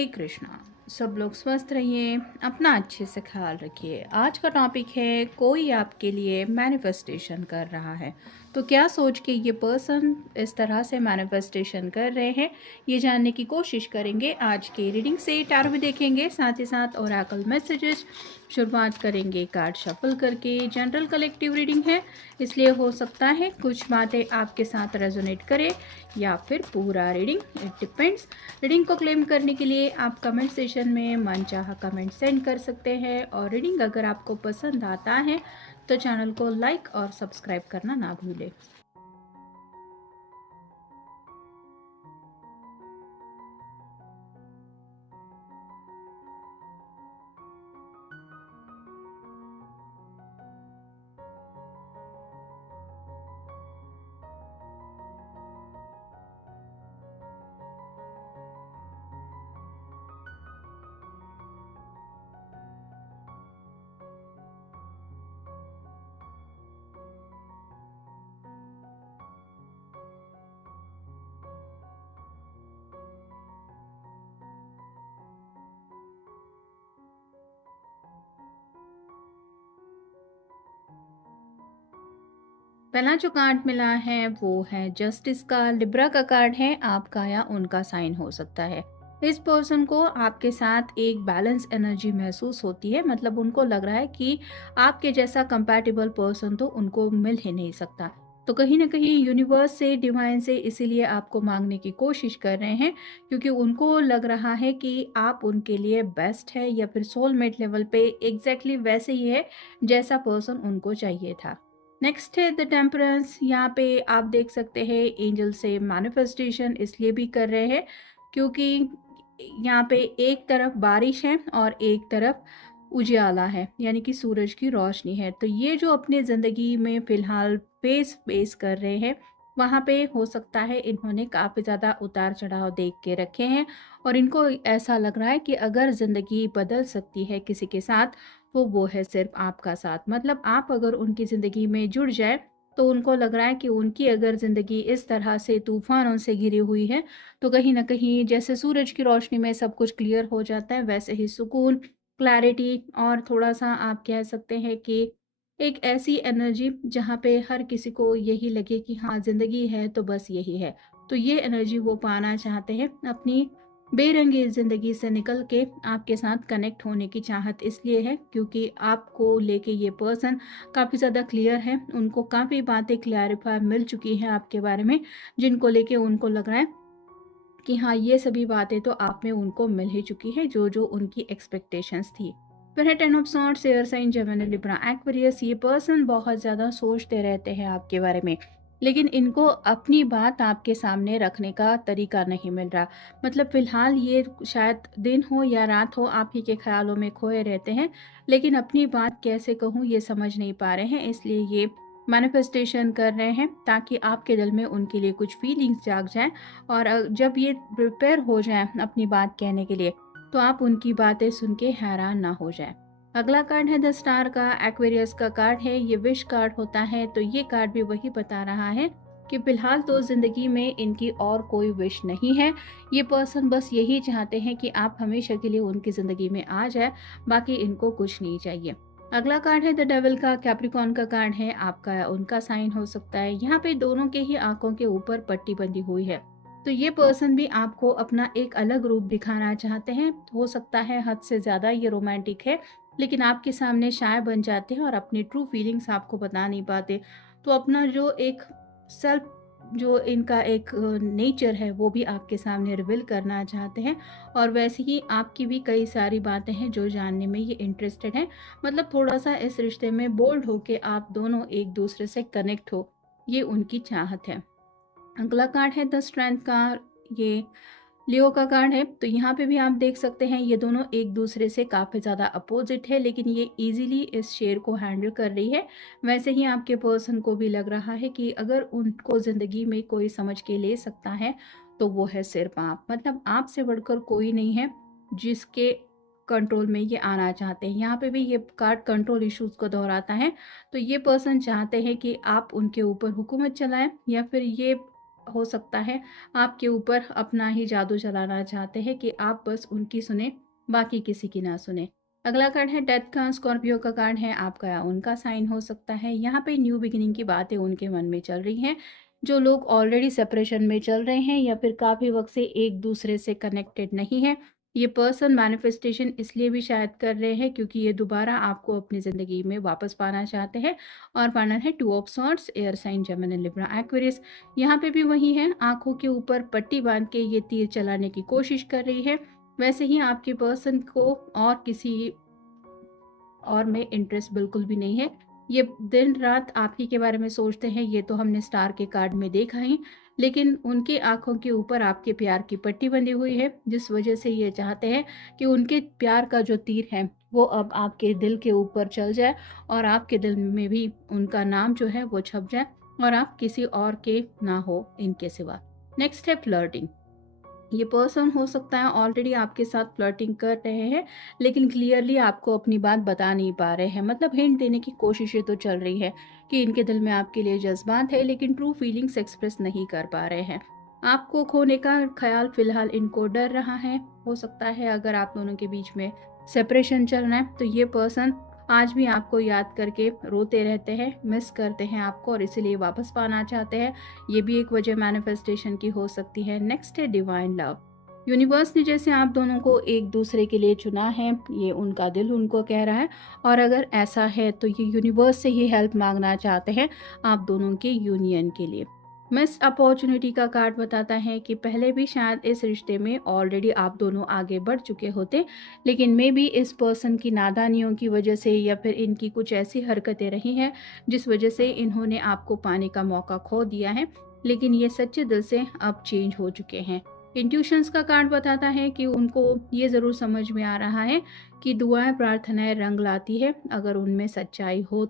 हरे कृष्णा। सब लोग स्वस्थ रहिए, अपना अच्छे से ख्याल रखिए। आज का टॉपिक है, कोई आपके लिए मैनिफेस्टेशन कर रहा है। तो क्या सोच के ये पर्सन इस तरह से मैनिफेस्टेशन कर रहे हैं, ये जानने की कोशिश करेंगे। आज के रीडिंग से टैरो भी देखेंगे, साथ ही साथ ओरेकल मैसेजेस। शुरुआत करेंगे कार्ड शफल करके। जनरल कलेक्टिव रीडिंग है, इसलिए हो सकता है कुछ बातें आपके साथ रेजोनेट करे या फिर पूरा रीडिंग, इट डिपेंड्स। रीडिंग को क्लेम करने के लिए आप कमेंट सेशन में मनचाहा कमेंट सेंड कर सकते हैं। और रीडिंग अगर आपको पसंद आता है तो चैनल को लाइक और सब्सक्राइब करना ना भूलें। पहला जो कार्ड मिला है वो है जस्टिस का। लिब्रा का कार्ड है, आपका या उनका साइन हो सकता है। इस पर्सन को आपके साथ एक बैलेंस एनर्जी महसूस होती है, मतलब उनको लग रहा है कि आपके जैसा कंपैटिबल पर्सन तो उनको मिल ही नहीं सकता। तो कहीं ना कहीं यूनिवर्स से, डिवाइन से इसीलिए आपको मांगने की कोशिश कर रहे हैं, क्योंकि उनको लग रहा है कि आप उनके लिए बेस्ट है या फिर सोलमेट लेवल पे एग्जैक्टली वैसे ही है जैसा पर्सन उनको चाहिए था। नेक्स्ट है द टेम्परेंस। यहाँ पे आप देख सकते हैं एंजल से मैनिफेस्टेशन इसलिए भी कर रहे हैं क्योंकि यहाँ पे एक तरफ बारिश है और एक तरफ उजियाला है, यानी कि सूरज की रोशनी है। तो ये जो अपने ज़िंदगी में फ़िलहाल फेस कर रहे हैं, वहाँ पे हो सकता है इन्होंने काफ़ी ज़्यादा उतार चढ़ाव देख के रखे हैं और इनको ऐसा लग रहा है कि अगर ज़िंदगी बदल सकती है किसी के साथ तो वो है सिर्फ आपका साथ। मतलब आप अगर उनकी ज़िंदगी में जुड़ जाए तो उनको लग रहा है कि उनकी अगर ज़िंदगी इस तरह से तूफानों से घिरी हुई है तो कहीं ना कहीं जैसे सूरज की रोशनी में सब कुछ क्लियर हो जाता है, वैसे ही सुकून, क्लैरिटी और थोड़ा सा आप कह सकते हैं कि एक ऐसी एनर्जी जहाँ पे हर किसी को यही लगे कि हाँ, ज़िंदगी है तो बस यही है। तो ये एनर्जी वो पाना चाहते हैं। अपनी बेरंगी ज़िंदगी से निकल के आपके साथ कनेक्ट होने की चाहत इसलिए है क्योंकि आपको लेके ये पर्सन काफ़ी ज़्यादा क्लियर है। उनको काफ़ी बातें क्लैरिफाई मिल चुकी हैं आपके बारे में, जिनको लेके उनको लग रहा है कि हाँ, ये सभी बातें तो आप में उनको मिल ही चुकी है, जो जो उनकी एक्सपेक्टेशंस थी। फिर है ten of swords, air sign Gemini Libra Aquarius. ये पर्सन बहुत ज़्यादा सोचते रहते हैं आपके बारे में, लेकिन इनको अपनी बात आपके सामने रखने का तरीका नहीं मिल रहा। मतलब फ़िलहाल ये शायद दिन हो या रात हो, आप ही के ख़्यालों में खोए रहते हैं, लेकिन अपनी बात कैसे कहूँ ये समझ नहीं पा रहे हैं। इसलिए ये मैनिफेस्टेशन कर रहे हैं ताकि आपके दिल में उनके लिए कुछ फीलिंग्स जाग जाएँ और जब ये प्रिपेयर हो जाएँ अपनी बात कहने के लिए, तो आप उनकी बातें सुन के हैरान ना हो जाएँ। अगला कार्ड है द स्टार का। एक्वेरियस का कार्ड है, ये विश कार्ड होता है। तो ये कार्ड भी वही बता रहा है कि फ़िलहाल तो ज़िंदगी में इनकी और कोई विश नहीं है। ये पर्सन बस यही चाहते हैं कि आप हमेशा के लिए उनकी ज़िंदगी में आ जाए, बाकी इनको कुछ नहीं चाहिए। अगला कार्ड है द डेविल का। कैप्रिकॉर्न का कार्ड है, आपका या उनका साइन हो सकता है। यहाँ पे दोनों के ही आंखों के ऊपर पट्टी बंधी हुई है। तो ये पर्सन भी आपको अपना एक अलग रूप दिखाना चाहते हैं। हो सकता है हद से ज़्यादा ये रोमांटिक है, लेकिन आपके सामने शाय बन जाते हैं और अपनी ट्रू फीलिंग्स आपको बता नहीं पाते। तो अपना जो एक सेल्फ, जो इनका एक नेचर है, वो भी आपके सामने रिवील करना चाहते हैं। और वैसे ही आपकी भी कई सारी बातें हैं जो जानने में ये इंटरेस्टेड हैं। मतलब थोड़ा सा इस रिश्ते में बोल्ड होके आप दोनों एक दूसरे से कनेक्ट हो, ये उनकी चाहत है। अगला कार्ड है द स्ट्रेंथ का। ये लियो का कार्ड है। तो यहाँ पे भी आप देख सकते हैं ये दोनों एक दूसरे से काफ़ी ज़्यादा अपोजिट है, लेकिन ये इजीली इस शेयर को हैंडल कर रही है। वैसे ही आपके पर्सन को भी लग रहा है कि अगर उनको ज़िंदगी में कोई समझ के ले सकता है तो वो है सिर्फ आप। मतलब आपसे बढ़कर कोई नहीं है जिसके कंट्रोल में ये आना चाहते हैं। यहाँ पे भी ये कार्ड कंट्रोल इश्यूज को दोहराता है। तो ये पर्सन चाहते हैं कि आप उनके ऊपर हुकूमत चलाएं या फिर ये हो सकता है आपके ऊपर अपना ही जादू चलाना चाहते हैं कि आप बस उनकी सुने, बाकी किसी की ना सुने। अगला कार्ड है डेथ का, स्कॉर्पियो का कार्ड है, आपका या उनका साइन हो सकता है। यहाँ पे न्यू बिगिनिंग की बातें उनके मन में चल रही हैं। जो लोग ऑलरेडी सेपरेशन में चल रहे हैं या फिर काफ़ी वक़्त से एक-दूसरे से कनेक्टेड नहीं हैं, ये पर्सन मैनिफेस्टेशन इसलिए भी शायद कर रहे हैं क्योंकि ये दोबारा आपको अपनी ज़िंदगी में वापस पाना चाहते हैं। और फाइनल है two of swords, air sign Gemini, Libra, Aquarius. यहाँ पे भी वही है, आँखों के ऊपर पट्टी बाँध के ये तीर चलाने की कोशिश कर रही है। वैसे ही आपके पर्सन को और किसी और में इंटरेस्ट बिल्कुल भी नहीं है। ये दिन-रात आप ही के बारे में सोचते हैं, ये तो हमने स्टार के कार्ड में देखा ही। लेकिन उनकी आँखों के ऊपर आपके प्यार की पट्टी बंधी हुई है, जिस वजह से ये चाहते हैं कि उनके प्यार का जो तीर है, वो अब आपके दिल के ऊपर चल जाए और आपके दिल में भी उनका नाम जो है वो छप जाए और आप किसी और के ना हो इनके सिवा। नेक्स्ट है फ्लर्टिंग। ये पर्सन हो सकता है ऑलरेडी आपके साथ फ्लर्टिंग कर रहे हैं, लेकिन क्लियरली आपको अपनी बात बता नहीं पा रहे हैं। मतलब हिंट देने की कोशिशें तो चल रही है कि इनके दिल में आपके लिए जज्बात है, लेकिन ट्रू फीलिंग्स एक्सप्रेस नहीं कर पा रहे हैं। आपको खोने का ख्याल फिलहाल इनको डर रहा है। हो सकता है अगर आप दोनों के बीच में सेपरेशन चल रहा है तो ये पर्सन आज भी आपको याद करके रोते रहते हैं, मिस करते हैं आपको और इसीलिए वापस पाना चाहते हैं। ये भी एक वजह मैनिफेस्टेशन की हो सकती है। नेक्स्ट है डिवाइन लव। यूनिवर्स ने जैसे आप दोनों को एक दूसरे के लिए चुना है, ये उनका दिल उनको कह रहा है। और अगर ऐसा है तो ये यूनिवर्स से ही हेल्प मांगना चाहते हैं आप दोनों के यूनियन के लिए। मिस अपॉर्चुनिटी का कार्ड बताता है कि पहले भी शायद इस रिश्ते में ऑलरेडी आप दोनों आगे बढ़ चुके होते, लेकिन मे बी इस पर्सन की नादानियों की वजह से या फिर इनकी कुछ ऐसी हरकतें रही हैं जिस वजह से इन्होंने आपको पाने का मौका खो दिया है। लेकिन ये सच्चे दिल से अब चेंज हो चुके हैं। इंट्यूशंस का कार्ड बताता है कि उनको ये ज़रूर समझ में आ रहा है कि दुआएं प्रार्थनाएं रंग लाती है अगर उनमें सच्चाई हो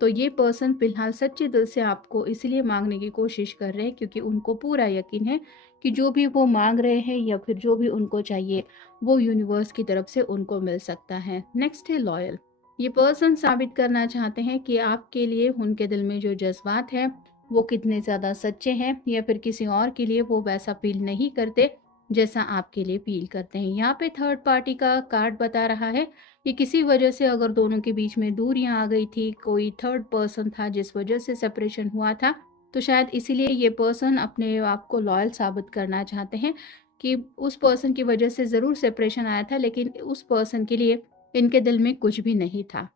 तो ये पर्सन फिलहाल सच्चे दिल से आपको इसलिए मांगने की कोशिश कर रहे हैं क्योंकि उनको पूरा यकीन है कि जो भी वो मांग रहे हैं या फिर जो भी उनको चाहिए वो यूनिवर्स की तरफ से उनको मिल सकता है। नेक्स्ट है लॉयल। ये पर्सन साबित करना चाहते हैं कि आपके लिए उनके दिल में जो जज्बात है वो कितने ज़्यादा सच्चे हैं या फिर किसी और के लिए वो वैसा फील नहीं करते जैसा आपके लिए फील करते हैं। यहाँ पे थर्ड पार्टी का कार्ड बता रहा है कि किसी वजह से अगर दोनों के बीच में दूरियां आ गई थी, कोई थर्ड पर्सन था जिस वजह से सेपरेशन हुआ था, तो शायद इसीलिए ये पर्सन अपने आप को लॉयल साबित करना चाहते हैं कि उस पर्सन की वजह से ज़रूर सेपरेशन आया था, लेकिन उस पर्सन के लिए इनके दिल में कुछ भी नहीं था।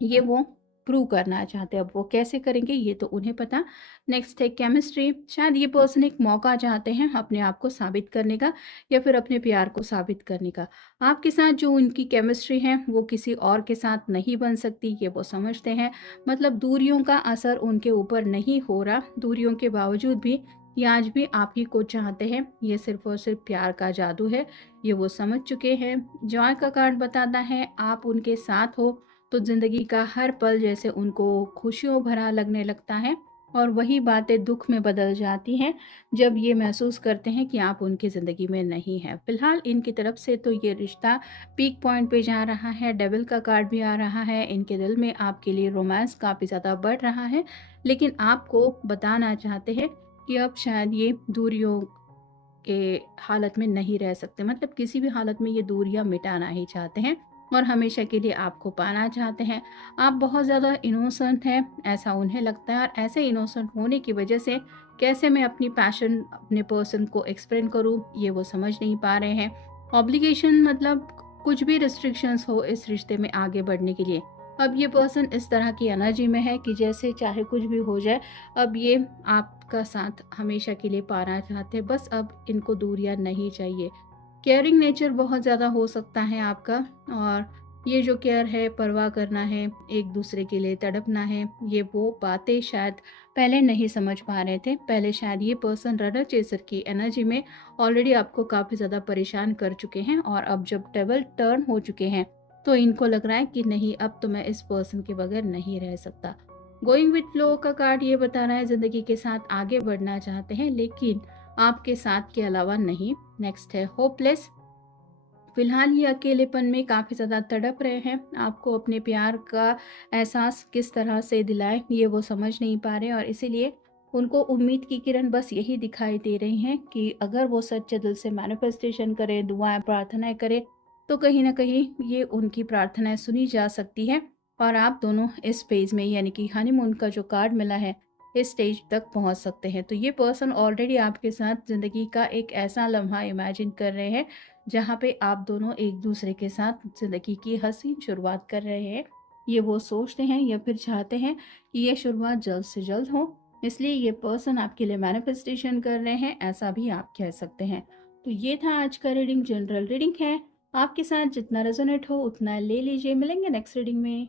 ये वो प्रूव करना चाहते हैं। अब वो कैसे करेंगे ये तो उन्हें पता। नेक्स्ट है केमिस्ट्री। शायद ये पर्सन एक मौका चाहते हैं अपने आप को साबित करने का या फिर अपने प्यार को साबित करने का। आपके साथ जो उनकी केमिस्ट्री है वो किसी और के साथ नहीं बन सकती, ये वो समझते हैं। मतलब दूरियों का असर उनके ऊपर नहीं हो रहा, दूरियों के बावजूद भी ये आज भी आप ही को चाहते हैं। ये सिर्फ और सिर्फ प्यार का जादू है, ये वो समझ चुके हैं। जॉय का कार्ड बताता है आप उनके साथ हो तो ज़िंदगी का हर पल जैसे उनको खुशियों भरा लगने लगता है और वही बातें दुख में बदल जाती हैं जब ये महसूस करते हैं कि आप उनकी ज़िंदगी में नहीं हैं। फिलहाल इनकी तरफ से तो ये रिश्ता पीक पॉइंट पे जा रहा है। डेविल का कार्ड भी आ रहा है। इनके दिल में आपके लिए रोमांस काफ़ी ज़्यादा बढ़ रहा है, लेकिन आपको बताना चाहते हैं कि अब शायद ये दूरियों के हालत में नहीं रह सकते। मतलब किसी भी हालत में ये दूरियां मिटाना ही चाहते हैं और हमेशा के लिए आपको पाना चाहते हैं। आप बहुत ज़्यादा इनोसेंट हैं, ऐसा उन्हें लगता है और ऐसे इनोसेंट होने की वजह से कैसे मैं अपनी पैशन अपने पर्सन को एक्सप्लेन करूँ ये वो समझ नहीं पा रहे हैं। ऑब्लिगेशन मतलब कुछ भी रिस्ट्रिक्शंस हो इस रिश्ते में आगे बढ़ने के लिए। अब ये पर्सन इस तरह की एनर्जी में है कि जैसे चाहे कुछ भी हो जाए, अब ये आपका साथ हमेशा के लिए पाना चाहते हैं। बस अब इनको दूरियां नहीं चाहिए। केयरिंग नेचर बहुत ज़्यादा हो सकता है आपका और ये जो केयर है, परवाह करना है, एक दूसरे के लिए तड़पना है, ये वो बातें शायद पहले नहीं समझ पा रहे थे। पहले शायद ये पर्सन रनर चेसर की एनर्जी में ऑलरेडी आपको काफ़ी ज़्यादा परेशान कर चुके हैं और अब जब टेबल टर्न हो चुके हैं तो इनको लग रहा है कि नहीं, अब तो मैं इस पर्सन के बगैर नहीं रह सकता। गोइंग विथ फ्लो का कार्ड ये बता रहा है ज़िंदगी के साथ आगे बढ़ना चाहते हैं, लेकिन आपके साथ के अलावा नहीं। नेक्स्ट है होपलेस। फिलहाल ये अकेलेपन में काफ़ी ज़्यादा तड़प रहे हैं। आपको अपने प्यार का एहसास किस तरह से दिलाएं ये वो समझ नहीं पा रहे और इसीलिए उनको उम्मीद की किरण बस यही दिखाई दे रही हैं कि अगर वो सच्चे दिल से मैनिफेस्टेशन करें, दुआएँ प्रार्थनाएँ करें, तो कहीं न कहीं ये उनकी प्रार्थनाएँ सुनी जा सकती हैं और आप दोनों इस फ़ेज़ में यानी कि हनीमून का जो कार्ड मिला है, इस स्टेज तक पहुँच सकते हैं। तो ये पर्सन ऑलरेडी आपके साथ ज़िंदगी का एक ऐसा लम्हा इमेजिन कर रहे हैं, जहाँ पे आप दोनों एक-दूसरे के साथ ज़िंदगी की हसीन शुरुआत कर रहे हैं। ये वो सोचते हैं या फिर चाहते हैं कि ये शुरुआत जल्द से जल्द हो, इसलिए ये पर्सन आपके लिए मैनिफेस्टेशन कर रहे हैं, ऐसा भी आप कह सकते हैं। तो ये था आज का रीडिंग, जनरल रीडिंग है। आपके साथ जितना रेजोनेट हो उतना ले लीजिए। मिलेंगे नेक्स्ट रीडिंग में।